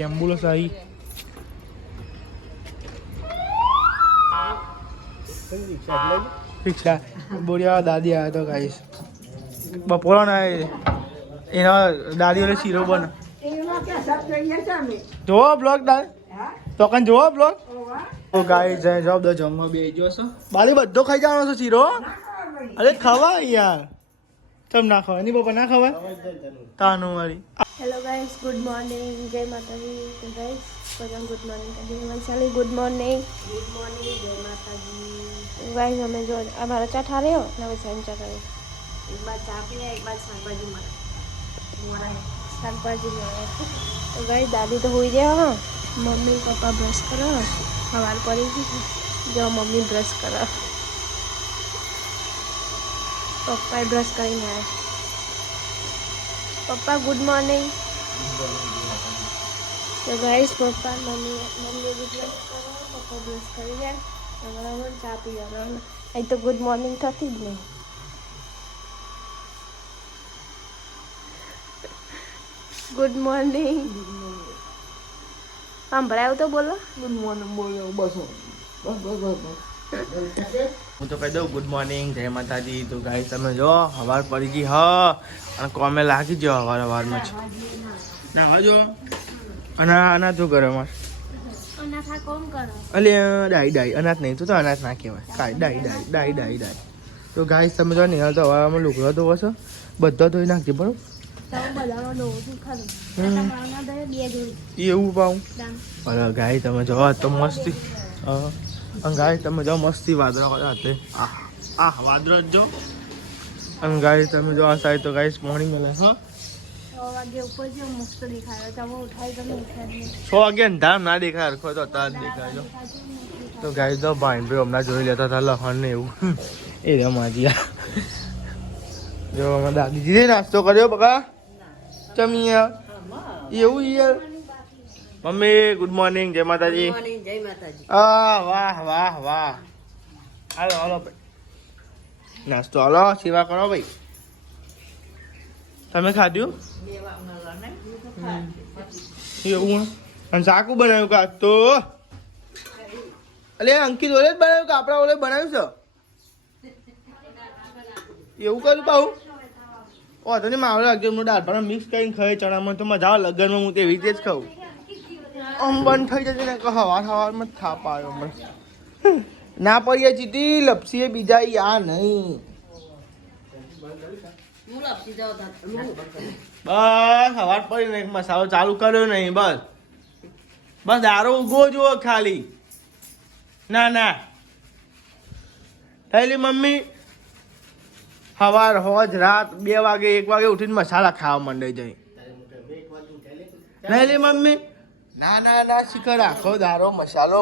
Ambulance આવી રિક્ષા બોરિયા દાદી આવ્યા તો ગાઈસ બપોરા ના એના દાદીઓને શીરો બને જોવો બ્લોગ તો કન જોવો બ્લોગ તો ગાઈસ જવાબ દો જમવા બે જોશો બાલી બધો ખાઈ જવાનો છો શીરો અરે ખાવા યાર તમ ના ખવાય ની બાપા ના ખવાય તાનું વાળી હેલો ગાઈસ ગુડ મોર્નિંગ જય માતાજી તો ગાઈસ બધા ગુડ મોર્નિંગ કરી વંશાલી ગુડ મોર્નિંગ જય માતાજી ગાઈસ અમે જો અમારો ચા ઠાર્યો ને હવે સાંજ ચા કરે એક બાર ચા પીએ એક બાર શાકભાજી મળે શાકભાજી મળે તો ગાઈસ દાદી તો હોઈ ગયા હા મમ્મી પપ્પા બ્રશ કરો સવાર પડી ગઈ જો મમ્મી બ્રશ કરો પપ્પાએ બ્રશ કરીને આવ્યા પપ્પા ગુડ મોર્નિંગ તો ગાઈસ પપ્પા મમ્મી બ્રશ કરો પપ્પા બ્રશ કરી ગયા બરાબર ચા પીવાનો અહીં તો ગુડ મોર્નિંગ થતી જ નહીં ગુડ મોર્નિંગ સંભળાયું તો બોલો ગુડ મોર્નિંગ બોલો બસ હું તો કહી દઉં ગુડ મોર્નિંગ જય માતાજી તો ગાઈસ તમે જો હવાર પડી ગઈ હા અને કોમે લાગી ગયો હવારમાં જ ના જો અને અનાજ શું કરે મારે અલે ડાઈ અનાજ નહીં તો અનાજ ના કહેવાય કાંઈ ડાઈ તો ગાઈસ તમે જો નિહાળ તો હવામાં લુગડો તો હશો બધો ધોઈ નાખજે બરોબર એવું પાઉં અરે ગાય તમે જો તો મસ્તી ગાય તમે જો મસ્તી વાદળા હાથે વાદળો જ જો અને ગાય તમે જો આ સાઈડ તો ગાઈસ મોર્નિંગ મેલા હા 6 વાગે અંધાર ના દેખાય હરખો તો તાર દેખાય જો તો ગાય તો ભાઈ હમણાં જોઈ લેતા હતા લખણ ને એવું એ રમાજીયા જો અમારા દાદીજી નાસ્તો કર્યો બકા ચમિયા એવું યાર મમ્મી ગુડ મોર્નિંગ જય માતાજી વાહ વાહ વાહ હાલો હાલો ભાઈ નાસ્તો હાલો સેવા કરો ભાઈ તમે ખાધું એવું અને શાકું બનાવ્યું કાક તો અલે અંકિત ઓલે જ બનાવ્યું કે આપણા ઓલે બનાવ્યું છે એવું કર્યું પાઉં ઓ તને માવડે લાગજો હું દાળ ભાત મિક્સ કરીને ખાઈ ચણામાં તો મજા આવે લગ્નમાં હું તેવી રીતે જ ખાઉં આમ બંધ થઈ જશે ને હવારમાં થાપ આવ્યો મને ના પડીએ ચીટી લપસીએ બીજા આ નહીં બસ હવાર પડી ને મસાલો ચાલુ કર્યો નહીં બસ બસ દારો ઉગો જુઓ ખાલી ના થયેલી મમ્મી સવાર હોજ રાત 2 વાગે 1 વાગે ઉઠીને મસાલા ખાવા માંડે જાય નહીં મમ્મી ના શીખર આખો દારો મસાલો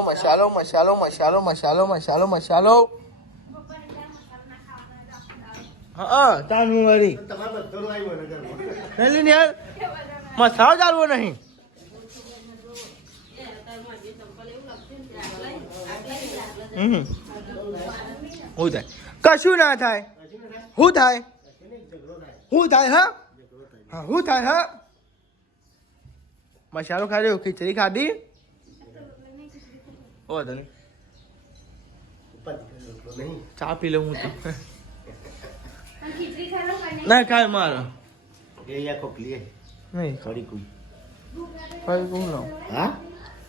હા તાનું વળી નહીં યાર મસાલો ચાલવો નહીં શું થાય કશું ના થાય શું થાય હા શું થાય હા મસાલો ખાધો ખીચડી ખાધી ઓ તને ચા પી લઉં હું તો ના ખાય મારો નહીં ખરી કોઈ કહું લો હા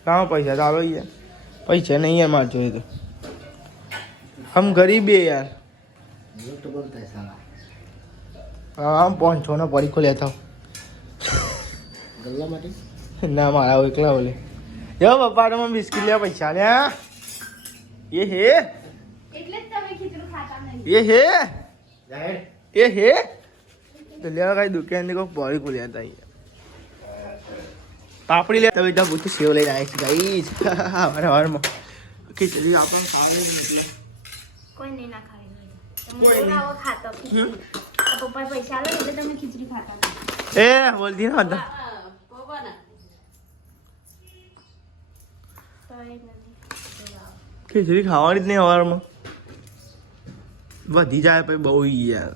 કામ પૈસા ચાલો યાર પૈસા નહીં યાર માર જોઈએ તો હમ ગરીબ હે યાર આમ 500 નો પરીખો લેતા ગલ્લા માટે ના મારા એકલા ઓલે જો પપ્પા તમે બિસ્કિટ લેવા પૈસા લે એ હે એટલે જ તમે ખીચડું ખાતા નહીં એ હે તો લેવા કઈ દુકાન ની કોઈ પરીખો લેતા પાપડી લેતા હોય તો બધું સેવ લઈને આવી છે ગાઈસ હવારમાં ખીચડી આપણને ખાવાની જ નથી કોઈ નહીં ના ખાય પપ્પા પૈસા આલે એટલે તમે ખીચડી ખાતા એ બોલતી ના હતા ખીચડી ખાવાની જ નહીં સવારમાં વધી જાય પછી બહુ યાર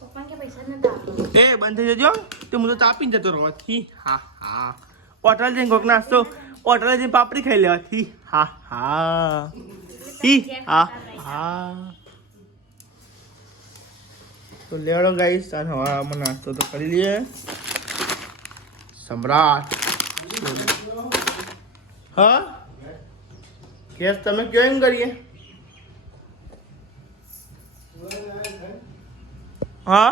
પપ્પા કે પૈસા નતા એ બંધ થઈ જજો તો હું તો ચાપીને જતો રહો હા હોટલ જઈને કોક નાસ્તો હોટલ જઈને પાપડી ખાઈ લેવાથી હા હા હા હા તો લેવડો ગાઈસ અને હવામાં નાસ્તો તો કરી લઈએ સમ્રાટ હા ગેસ તમે કયો એમ કરીએ હા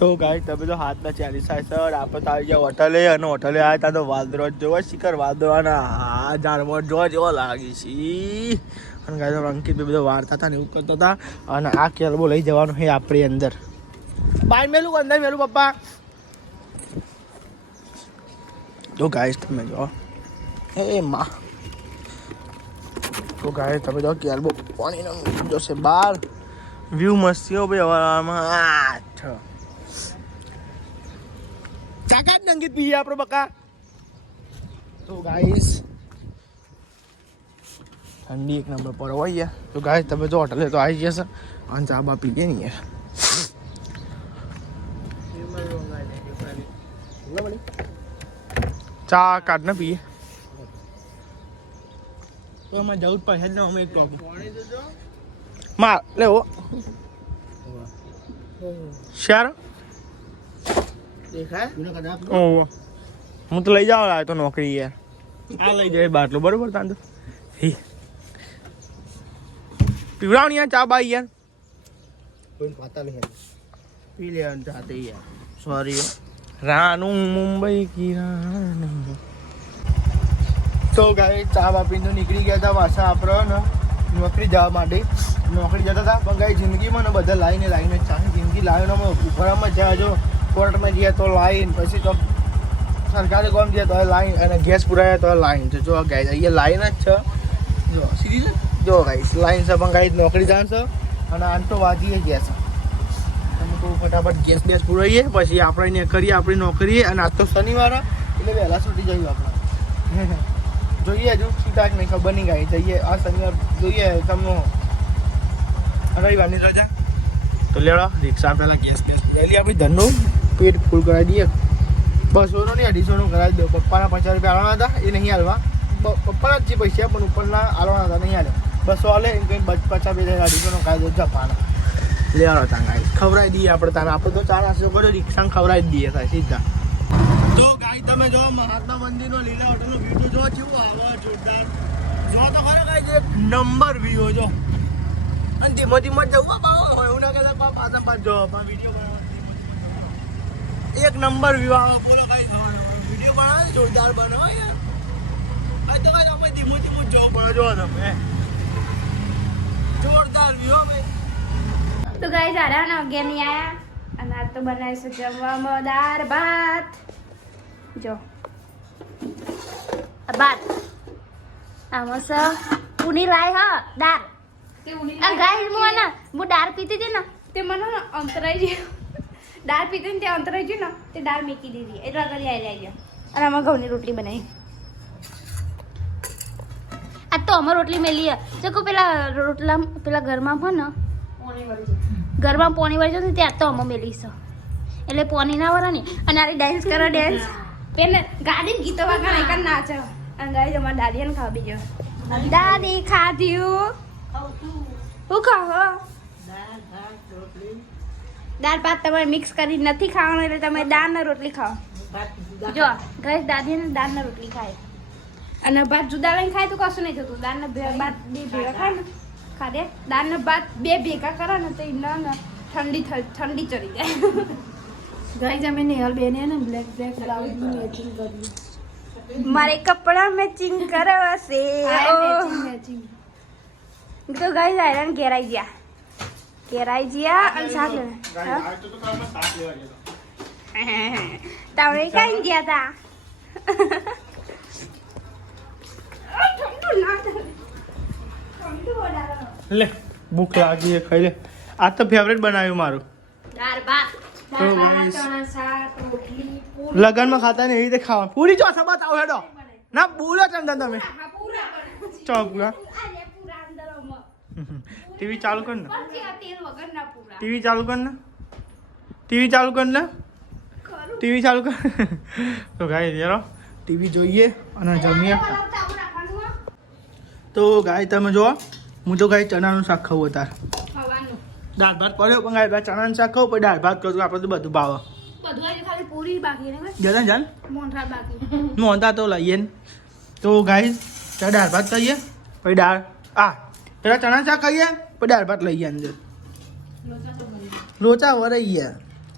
તો ગાઈસ તમે તો હાથના 40 સર આપણે તો આવી ગયા હોટલે અને હોટલે આવ્યા હતા તો વાદળો જોવા શિખર વાદળાના હા ઝાડમાં જોવા જેવો લાગી છે અને ગાઈસ અંકિત બધો વાર્તા હતા ને એવું કરતા હતા અને આ કેરબો લઈ જવાનું છે આપણી અંદર બહાર મેલું અંદર મેલું પપ્પા તો ગાઈસ તમે જો એ માં તો ગાઈસ તમે જો કેરબો પાણીનો જોશે બહાર વ્યૂ મસ્તીઓ ભાઈ હવામાં આઠ ચાકાત નંગીત પીએ આપણો બકા તો ગાઈસ ઠંડી એક નંબર પર હોય તો ગાઈસ તમે જો હોટલે તો આવી જશે અને ચા બા પીએ ને યાર ચા કાઢ ને પીએ તો એમાં જવું જ પડે ને અમે એક ટોપ માર લેવો શેર ઓહ હું તો લઈ જાવ લાય તો નોકરી યાર આ લઈ જાય બાટલો બરોબર તાંતો પીવડાવ યાર ચા બાઈ યાર કોઈ ખાતા નહીં પી લે જાતે યાર સોરી રાનું મુંબઈ કી રાનું તો ગાય ચા બા પીને નીકળી ગયા હતા પાછા આપણે નોકરી જવા માટે નોકરી જતા હતા પણ ગાય જિંદગીમાં ને બધા લાઈને ચા જિંદગી લાઈનોમાં ઉભરામાં જાય જો કોર્ટમાં ગયા તો લાઈન પછી તો સરકારી કામ ગયા તો લાઈન અને ગેસ પુરાયા તો લાઈન છે જો ગાઈસ અહીંયા લાઈન જ છે જો સીધી જો ગાઈસ લાઈન છે પણ ગાઈસ નોકરી જાણ છે અને આમ તો વાજીએ ગયા છે અમે તો ફટાફટ ગેસ પુરાઈએ પછી આપણે કરીએ આપણી નોકરીએ અને આજ તો શનિવાર એટલે વહેલા છૂટી જઈએ આપણે જોઈએ હજુ સીધા નહીં ખબર નહીં ગાઈ જઈએ આ શનિવાર જોઈએ તમને રવિવારની રજા તો લેડો રિક્ષા પહેલાં ગેસ પહેલી આપણી ધનનું પેટ ફૂલ કરાવી દઈએ 200નો નહીં 250નો કરાવી દો પપ્પાના 50 રૂપિયા આલવાના હતા એ નહીં હાલવા પપ્પાના જ જે પૈસા પણ ઉપરના આલવાના હતા નહીં હાલે 200 હાલે એમ કંઈ 50 250નો કરાવી દો જપાના લેવાનો ત્યાં ગાઈ ખવડાવી દઈએ આપણે તાને આપણે તો ચા નાસ્તો કર્યો રિક્ષાને ખવડાવી જ દઈએ થાય સીધા તો ગાઈ તમે જો મહાત્મા મંદિરનો લીલા હોટલનો વ્યૂ જો કેવો આવે જોરદાર જો તો ખરો ગાઈ એક નંબર વ્યૂ જો અને ધીમો ધીમો જવું હોય એવું ના કહેતા પાછા પાછ જો વિડીયો એક નંબર વ્યૂ આવે બોલો કાંઈ ખબર વિડીયો બનાવે જોરદાર બનાવો યાર આ તો કાંઈ આપણે ધીમું જવું પડે જો તમે જોરદાર વ્યૂ હવે તો ગાઈસ આરાના 11 ની આયા અને આજ તો બનાવીશું જમવામાં દાળ ભાત જો ભાત આમાં સ પુની લાય હા દાળ આ ગાઈસ હું દાળ પીતી હતી ને તે મને અંતરાઈ ગયું દાળ પીતી ને તે અંતરાઈ ગયું ને તે દાળ મૂકી દીધી એટલા કરી આવી ગયો અને આમાં ઘઉંની રોટલી બનાવી આ તો અમાર રોટલી મેલી જો પેલા રોટલા પેલા ઘરમાં હોય ને ઘરમાં પોણી વળી જશે ત્યાં તો અમે મેલી છે એટલે પોણી ના વળે ને અને આરી ડાન્સ કરો ડાન્સ એને ગાડીને ગીતો વાગા એક નાચે અને ગાઈ અમારે દાદીને ખાવા બીજો દાદી ખાધ્યું હું ખાઓ દાળ ભાત તમારે મિક્સ કરી નથી ખાવાનું એટલે તમે દાળ ને રોટલી ખાઓ જો ગાઈસ દાદીને દાળ ને રોટલી ખાય અને ભાત જુદા લઈને ખાય તો કશું નહીં થતું દાળ ને ભાત બે ભેગા ખાય ને ખાધે દાળ ને ભાત બે ભેગા કરો ને તો ના ઠંડી ચડી જાય ગાઈસ અમે નેહલ બેને ને બ્લેક બ્લાઉઝ નું મેચિંગ કર્યું મારે કપડા મેચિંગ કરવા છે મેચિંગ તો ગાઈસ આયરન ઘેરાઈ ગયા અને શાક તમે કઈ ગયા તા લે ભૂખ લાગી છે ખાઈ લે આ તો ફેવરેટ બનાવ્યું મારું દાળ ભાત ચણા શાક રોટલી લગનમાં ખાતા ને એવી રીતે ખાવા પૂરી ચો સબત આવો હેડો ના બોલો ચંદન તમે ચોપડા ટીવી ચાલુ કર ને ટીવી ચાલુ કર ને ટીવી ચાલુ કર તો ગાઈ યાર ટીવી જોઈએ અને જમીએ. તો ગાય તમે જો હું તો ગાય ચણાનું શાક ખાવું અત્યારે. દાળ ભાત પડ્યો પણ ગાય ચણાનું શાક ખાવું પછી દાળ ભાત કરું આપણે તો બધું ભાવે. જતા જાન મોહનતા તો લઈએ ને. તો ગાય ત્યાં દાળ ભાત ખાઈએ પછી દાળ પેલા ચણા શાક ખાઈએ પછી દાળ ભાત લઈએ અંદર. લોચા વરાઈ ગયા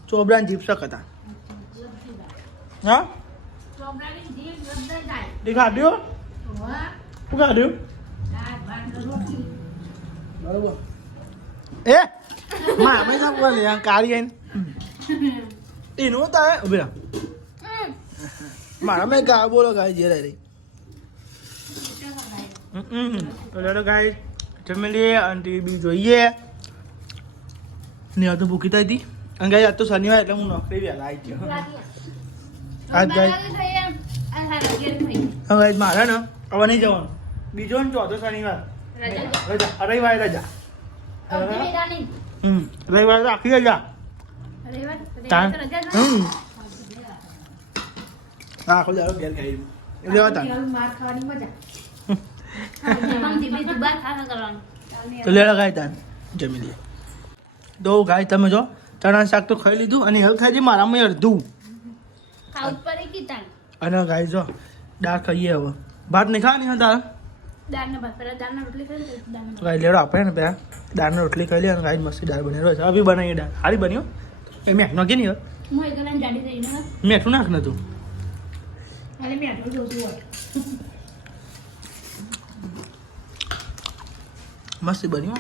ચોબરાન જીપ શક હતા. હા તે ખાધ્યો શું ખાધ્યું બરોબર એ મામે ના બોલે કાળી આઈને એનું તારે ઉભી મારા મેં ગા બોલો ગાય જે રહી તો ગાય જમી લઈએ અને ટીવી જોઈએ ને તો ભૂખી થઈ હતી અને ગાય આજ તો શનિવાર એટલે હું નોકરી વહેલા આવી ગયો. આજ ગાય હવે મારે ને હવે નહીં જવાનું બીજો ને ચોથો શનિવાર રજા રવિવારે રજા રવિવારે તો આખી રજા આખો દાડો ઘેર ખાઈ એટલે હતા તો લેડા ગાય તાન જમી લઈએ. તો ગાય તમે જો ચણા શાક તો ખાઈ લીધું અને હેલ્થ ખાઈ મારામાં અડધું અને ગાય જો દાળ ખાઈએ હવે ભાત નહીં ખાવાની તારા ગાય લેડો આપણે ને પેલા દાળની રોટલી ખાઈ લે અને ગાય મસ્તી દાળ બની રહ્યો છે અભી બનાવીએ દાળ સારી બન્યો એ મેઠ નાખી નહીં મેઠું નાખ ને તું મસ્તી બન્યો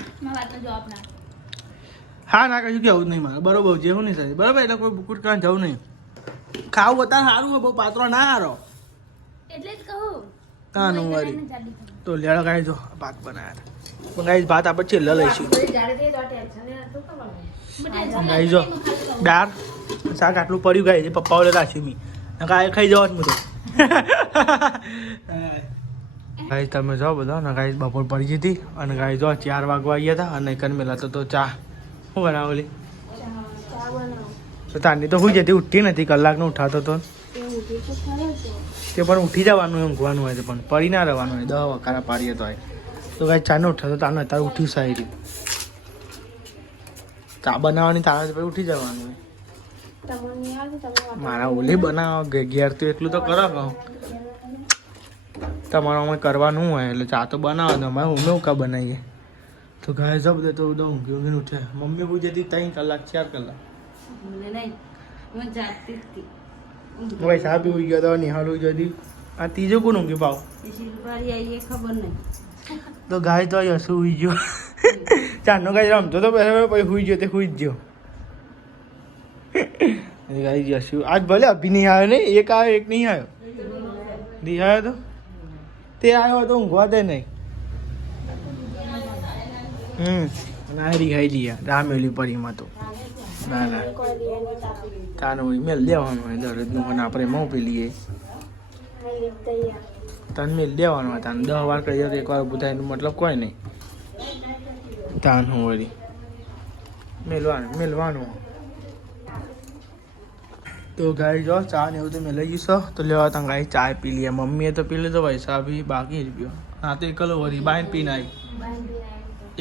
હા ના કશું કેવું જ નહીં મારે બરોબર જેવું નહીં થાય બરાબર એટલે કોઈ બુકુટ કાં જવું નહીં ખાવું બતા સારું હોય બહુ પાત્રો ના હારો એટલે જ કહું કાનું વારી તો લેડો ગાય જો ભાત બનાવ્યા હતા ગાય ભાત આપણે છેલ્લે લઈશું ગાય જો દાળ શાક આટલું પડ્યું ગાય છે પપ્પા ઓલે રાખ્યું મી ગાય ખાઈ જવા જ હું તો ગાય તમે જાઓ બધા ને ગાય બપોર પડી ગઈ હતી અને ગાય જો 4 વાગવા આવ્યા હતા અને કન મેલા તો ચા શું બનાવેલી તો તારની તો હોઈ જતી ઉઠી નથી કલાકનો ઉઠાતો તો તે પણ ઉઠી જવાનું ઊંઘવાનું હોય તો પણ પડી ના રહેવાનું હોય 10 વખારા પાડીએ તો તો ગાય ચાનો ઉઠાતો તાનો અત્યારે ઉઠ્યું સારી ચા બનાવવાની તારા પછી ઉઠી જવાનું હોય મારા ઓલી બનાવો ઘેર તો એટલું તો કરો કહું તમારે અમે કરવાનું હોય એટલે ચા તો બનાવો તો અમારે ઉમે કા બનાવીએ તો ગાય જબ દે તો ઊંઘી ઉઠે મમ્મી પૂછે 3 કલાક 4 કલાક ભાઈ સાહેબ ઉઈ ગયો તો નિહાળ ઉઈ જતી આ ત્રીજો કોણ ઊંઘી પાવ તો ગાય તો હસું ઉઈ ગયો ચારનો ગાય રમતો તો પછી હુઈ ગયો તે હુઈ જ ગયો ગાય જશું આજ ભલે અભી નહીં આવ્યો ને એક આવ્યો એક નહીં આવ્યો નહીં આવ્યો તો તે આવ્યો તો ઊંઘવા દે નહીં નારી ખાઈ લઈએ રામેલી પરીમાં તો ના ના કાનું મેલ દેવાનું હોય દરરોજનું પણ આપણે મઉં પી લઈએ તાન મેલ દેવાનું હોય તાન 10 વાર કહી તો 1 વાર ઊભું થાય એનો મતલબ કોઈ નહીં તાન હું વળી મેલવાનું તો ગાય જો ચા ને એવું તો મેં લઈ જઈશો તો લેવા તા ગાય ચા પી લઈએ મમ્મીએ તો પી લીધો ભાઈ સાહેબ બાકી જ પીયો હા તો એકલો વળી બાઈન પીને આવી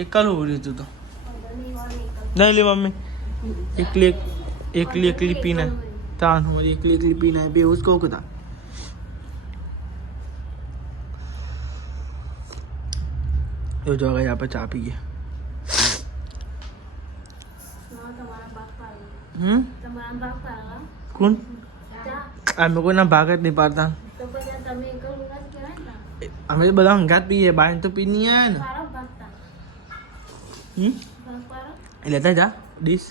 એકલું ઉર્યું તું તો નહીં લે મમ્મી એકલી પીને તાન હું એકલી પીને બે એવું જ કહું કે તા તો જો ગાય આપણે ચા પીએ કોણ અમે કોઈના ભાગ જ નહીં પાડતા અમે તો બધા અંગાત પીએ બાય તો પી નહીં આવ્યા ને લેતા જા ડીશ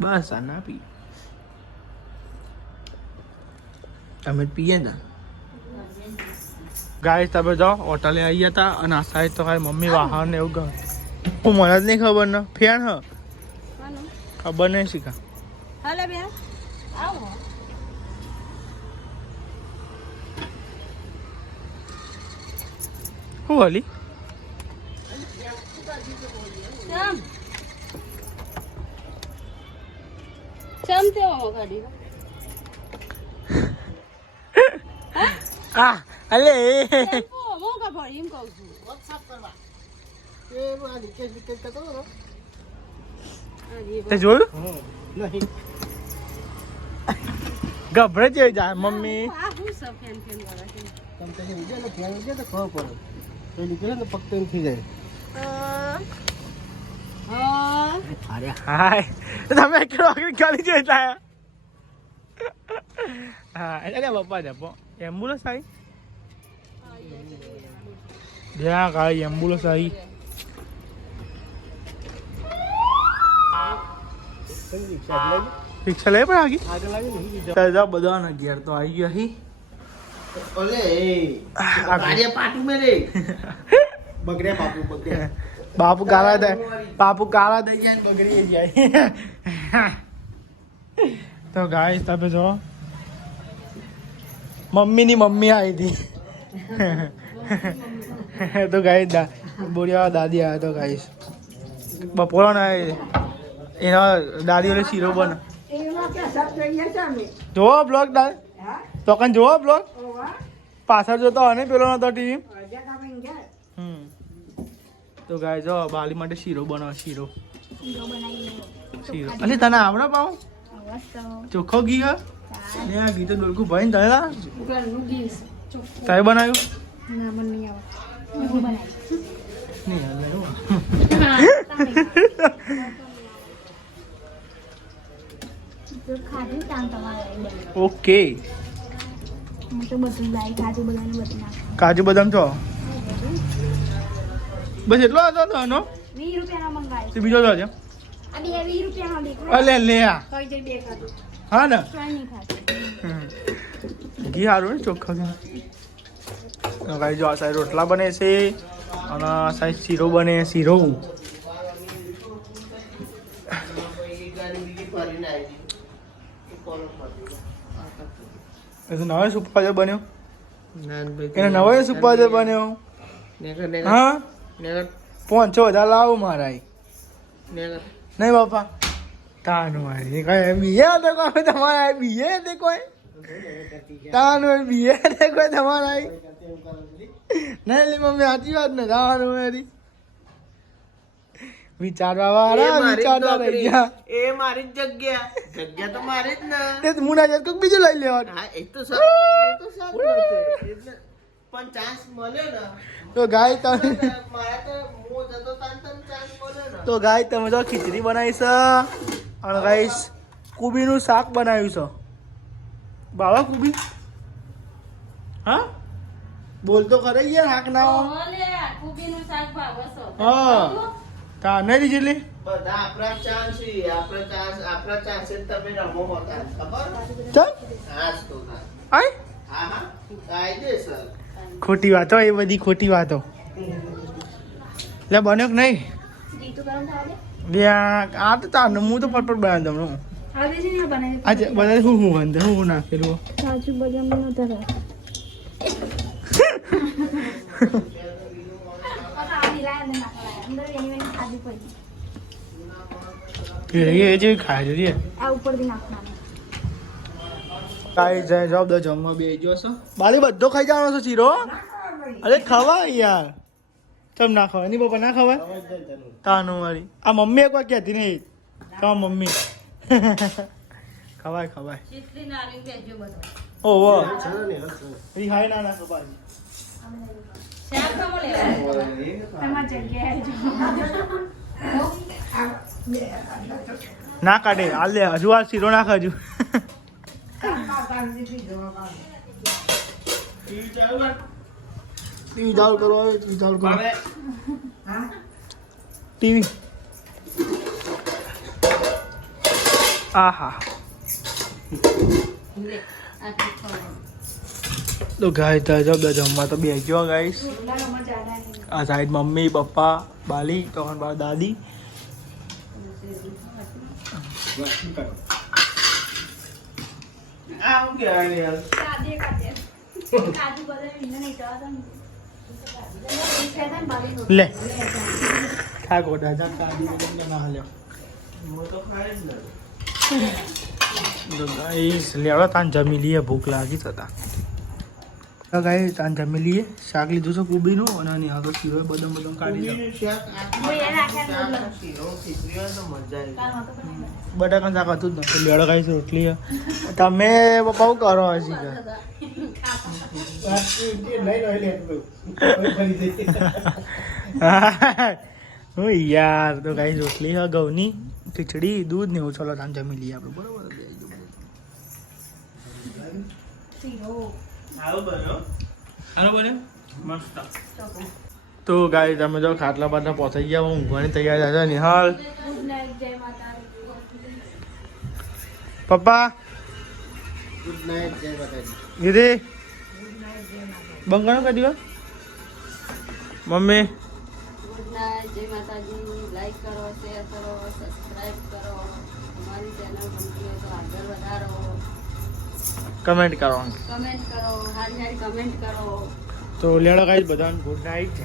બસ આ ના પી અમે પીએ ને ગાય તમે જાઓ હોટલે આવી હતા અને આ સાઈડ તો કાંઈ મમ્મી વાહન ને એવું ગયું હું મને જ નહીં ખબર ને ફેણ હ ખબર નહીં શીખા હાલે બેન આવો હું વાલી ચમ તે ગાડી આ અલે તે જોયું ગભરે છે જાય મમ્મી હાય તમે ખાલી જતા હા એટલે પપ્પા જપો એમ્બ્યુલન્સ આવી જ્યાં કાળી એમ્બ્યુલન્સ આવી રિક્ષા લઈ પણ આગી બધા ઘેર તો આવી ગયા હી બાપુ કાળા દે બાપુ કાળા દઈ જાય ને બગડી જાય તો ગાય તમે જો મમ્મીની મમ્મી આવી હતી તો ગાય બોરિયા દાદી આવ્યા તો ગાઈશ બપોરો ને એના દાદી ઓલે શીરો બને જોવો બ્લોગ તો કન જોવો બ્લોગ પાછળ જોતો અને પેલો નતો ટીવી તો ગાય જો બાલી માટે શીરો બનાવો શીરો અલી તને આવડે પાવ ચોખ્ખો ઘી હા ને આ ઘી તો ડોલકું ભાઈ ને તારે બનાવ્યું ઓકે કાજુ બદામ છો બસ એટલો હતો તો એનો 20 રૂપિયાનો મંગાવ્યો બીજો તો છે આ 20 રૂપિયાનો દેખાય અલે લે આ કઈ જઈ બે ખાધું હા ને નહીં ખાધું ઘી સારું ને ચોખ્ખા ઘી ભાઈ જો આ સાઈડ રોટલા બને છે અને આ સાઈડ શીરો બને શીરો નવો સુપર બન્યો એને નવો સુપર બન્યો હા 5,000 લાવું મારા નહીં બાપા તાનું કઈ બીએ દેખો તમારા બીએ દેખો તાનું બીએ દેખો તમારા નહીં લી મમ્મી સાચી વાત ને તાનું મારી વિચારવા વાળા વિચારવા રહી ગયા એ મારી જ જગ્યા તો મારી જ ને તે મુના જત કોક બીજું લઈ લેવાનું હા એ તો સારું એટલે પણ ચાન્સ મળ્યો ને તો ગાય તમે મારા તો હું જતો તાન ચાન્સ મળ્યો ને તો ગાય તમે જો ખીચડી બનાવી છે અને ગાઈસ કુબીનું શાક બનાવ્યું છે બાવા કુબી હા બોલ તો કરે યાર હાક ના હા તા નહીં દીજેલી બધા આપણા ચાન્સ છે તમે રમો હોતા ખબર ચાલ હા તો આય હા કાયદેસર ખોટી વાતો એ બધી ખોટી વાતો લે બન્યો કે નહીં જીતું ગરમ થવા દે બે આ તો તાર હું તો ફટફટ બનાવી દઉં હું હવે છે ને બનાવી આજે બધા હું અંદર હું નાખેલું કાજુ બદામ નો તરે એ જે ખાય છે આ ઉપરથી નાખવાનું કાઈ જાય જવાબ દો જમવા બે જોશો બાલી બધો ખાઈ જવાનો છે શીરો અરે ખવાય યાર ચમ ના ખવાય ની પપ્પા ના ખવાય તાનું મારી આ મમ્મી એક વાર કહેતી નહીં કા મમ્મી ખવાય ખવાય ઓહો એ ખાઈ ના ના ખવાય એમાં જગ્યાએ ના કાઢે હાલ લે હજુ આ શીરો નાખ હજુ ટીવી ચાલુ કરો ટીવી ચાલુ કરો ટીવી આહા તો ગાય જબ જમવા તો બે ગયો ગાઈસ આ સાઈડ મમ્મી પપ્પા બાલી તો દાદી લે ખા ગોડા જા કાદી તમને ના હાલ્યો હું તો ખાય જ ને તો ગાઈસ લેવા તાન જમી લઈએ ભૂખ લાગી થતા ગાય તાન જમી લઈએ. શાક લીધું છે કુબીનું અને આની આગળ શીરો બદામ કાઢી દો. બટાકાનું શાક હતું જ નથી. લેડો ગાય રોટલી તમે પપ્પા શું કરો હજી હું યાર તો ગાય રોટલી હા ઘઉંની ખીચડી દૂધ ને એવું. ચલો તાન જમી લઈએ આપણે બરોબર. તો ગાય તમે જો ખાટલા બાટલા પહોંચાઈ ગયા. ઊંઘવાની તૈયારી છે નિહાલ. પપ્પા ગુડ નાઇટ, જય માતાજી. દીદી બંગાળો કરી દો. મમ્મી ગુડ નાઇટ, જય માતાજી. લાઈક કરો, શેર કરો, સબસ્ક્રાઇબ કરો. અમારી ચેનલ ગમતી હોય તો આગળ વધારો. કમેન્ટ કરો. કમેન્ટ કરો, સારી સારી કમેન્ટ કરો. તો લેડો ગાઈસ બધાને ગુડ નાઇટ.